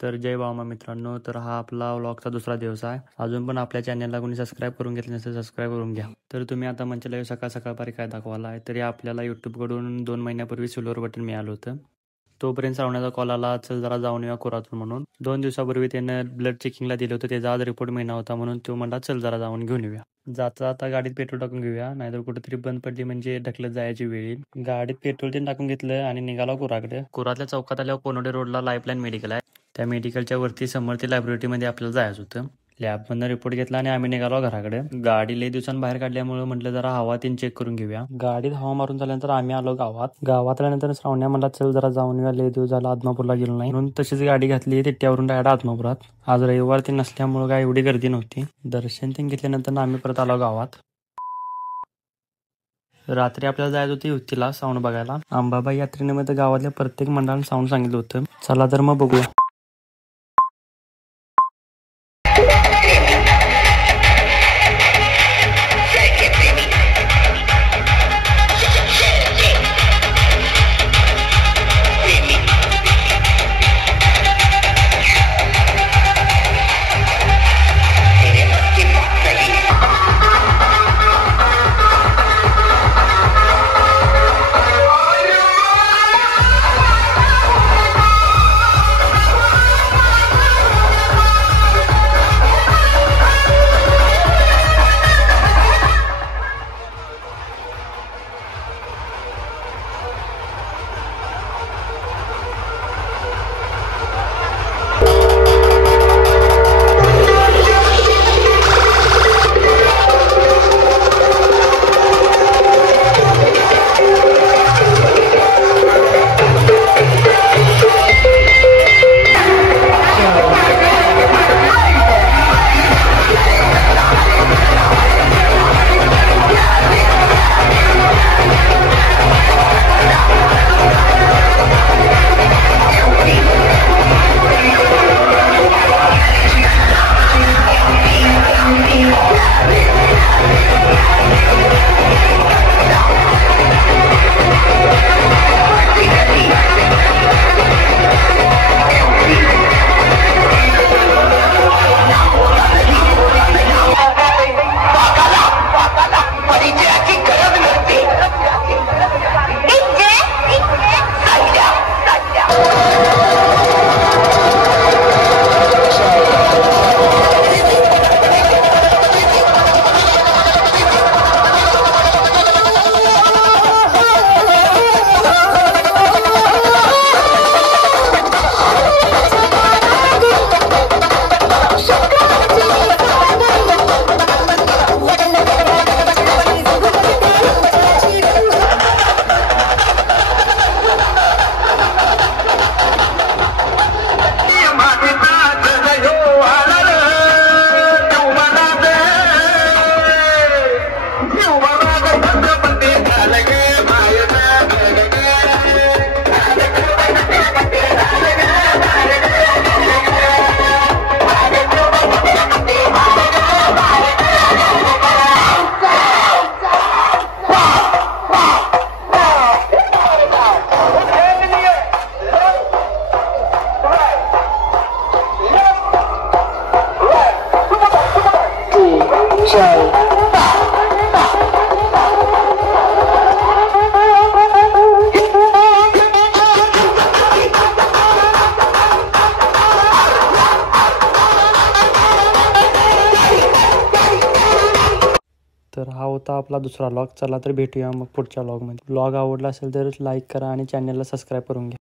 तर जय बाबा मित्रांनो, तर हा आपला व्लॉगचा दुसरा दिवस आहे. अजून पण आपल्या चॅनलला कोणी सबस्क्राईब करून घेतलं नसेल, सबस्क्राईब करून घ्या. तर तुम्ही आता म्हणता सकाळ सकाळपारी काय दाखवायला आहे, तरी आपल्याला यूट्यूबकडून 2 महिन्यापूर्वी सिल्वर बटन मिळालं होतं. तोपर्यंत श्रावणाचा कॉल आला, चल जरा जाऊन येऊया कोरातून म्हणून. 2 दिवसापूर्वी त्यानं ब्लड चेकिंगला दिलं होतं, त्याचा आज रिपोर्ट मिळणार होता म्हणून तो म्हणला चल जरा जाऊन घेऊन येऊया. जाता जाता गाडीत पेट्रोल टाकून घेऊया, नाहीतर कुठेतरी बंद पडली म्हणजे ढकलत जायची वेळ येईल. गाडीत पेट्रोल ते टाकून घेतलं आणि निघाला कोराकडे. कोरातल्या चौकात आल्यावर कोनोडे रोडला लाईफलाईन मेडिकल आहे. त्या मेडिकलच्या वरती समर्थी लायब्ररीमध्ये आपल्याला जायचं होतं. लॅबमधनं रिपोर्ट घेतला आणि आम्ही निघालो घराकडे. गाडी लई दिवसांनी बाहेर काढल्यामुळे म्हटलं जरा हवा तीन चेक करून घेऊया. गाडीत हवा मारून झाल्यानंतर आम्ही आलो गावात. गावात आल्यानंतर श्रावण्या म्हणला चल जरा जाऊन येऊया, लई दिवस झाला आदमापूरला गेलो नाही म्हणून तशीच गाडी घातली तिट्यावरून डायरेक्ट आदमापुरात. आज रविवार ती नसल्यामुळे काय एवढी गर्दी नव्हती. दर्शन तीन घेतल्यानंतर आम्ही परत आलो गावात. रात्री आपल्याला जायचं होती युतीला साऊंड बघायला. अंबाबाई यात्रेनिमित्त गावातल्या प्रत्येक मंडळानं साऊंड सांगितलं होतं. चला तर मग बघूया. तर हा होता आपला दुसरा व्लॉग. चला तर भेटूया मग पुढच्या व्लॉगमध्ये. व्लॉग आवडला असेल तर लाईक करा आणि चॅनलला सबस्क्राईब करून घ्या.